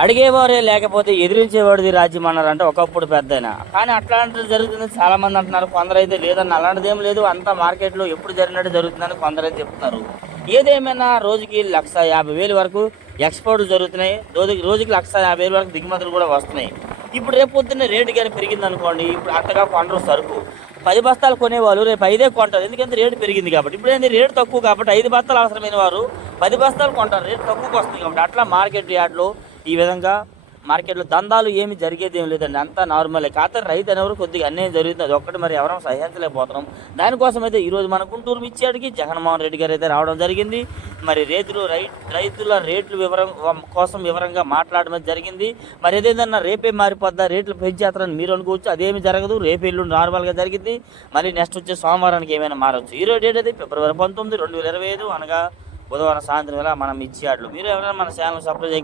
అడిగేవారే లేకపోతే ఎదిరించేవాడిది రాజ్యం అన్నారంటే ఒకప్పుడు పెద్దయినా. కానీ అట్లాంటిది జరుగుతుంది చాలామంది అంటున్నారు. కొందరైతే లేదన్న అలాంటిదేం లేదు. అంతా మార్కెట్‌లో ఎప్పుడు జరిగినట్టు జరుగుతుందని కొందరైతే చెప్తున్నారు. ఏదేమైనా రోజుకి 1,50,000 వరకు ఎక్స్‌పోర్ట్‌లు జరుగుతున్నాయి. రోజుకి 1,50,000 వరకు దిగుమతులు కూడా వస్తున్నాయి. ఇప్పుడు రేపు పొద్దున్నే రేటు గాని పెరిగిందనుకోండి, ఇప్పుడు అంతగా కొనరు సరుకు. 10 బస్తాలు కొనేవాళ్ళు రేపు 5 కొంటారు. ఎందుకంటే రేటు పెరిగింది కాబట్టి. ఇప్పుడేంది రేటు తక్కువ కాబట్టి 5 బస్తాలు అవసరమైన వారు 10 బస్తాలు కొంటారు. రేటు తక్కువకొస్తుంది కాబట్టి. అట్లా మార్కెట్ యార్డ్‌లో ఈ విధంగా మార్కెట్‌లో దందాలు ఏమి జరిగేదేమి లేదండి. అంతా నార్మలే. కాకపోతే రైతు అనేవారు కొద్దిగా అన్యాయం జరుగుతుంది. అదొక్కటి మరి ఎవరం సహించలేకపోతున్నాం. దానికోసమైతే ఈరోజు మన గుంటూరు మిర్చి జగన్మోహన్ రెడ్డి గారు అయితే రావడం జరిగింది. మరి రైతుల రేట్లు కోసం వివరంగా మాట్లాడడం జరిగింది. మరి ఏదేదన్నా రేపే మారిపోద్దా, రేట్లు పెంచేస్తారని మీరు అనుకోవచ్చు. అదేమి జరగదు. రేపు ఎల్లుండి నార్మల్‌గా జరిగింది. మళ్ళీ నెక్స్ట్ వచ్చే సోమవారానికి ఏమైనా మారవచ్చు. ఈరోజు డేట్ అయితే ఫిబ్రవరి 19, 2025 అనగా బుధవారం సాయంత్రం వేళ మనం మిర్చి యార్డ్‌లో. మీరు ఎవరైనా మన ఛానల్ సబ్స్క్రైబ్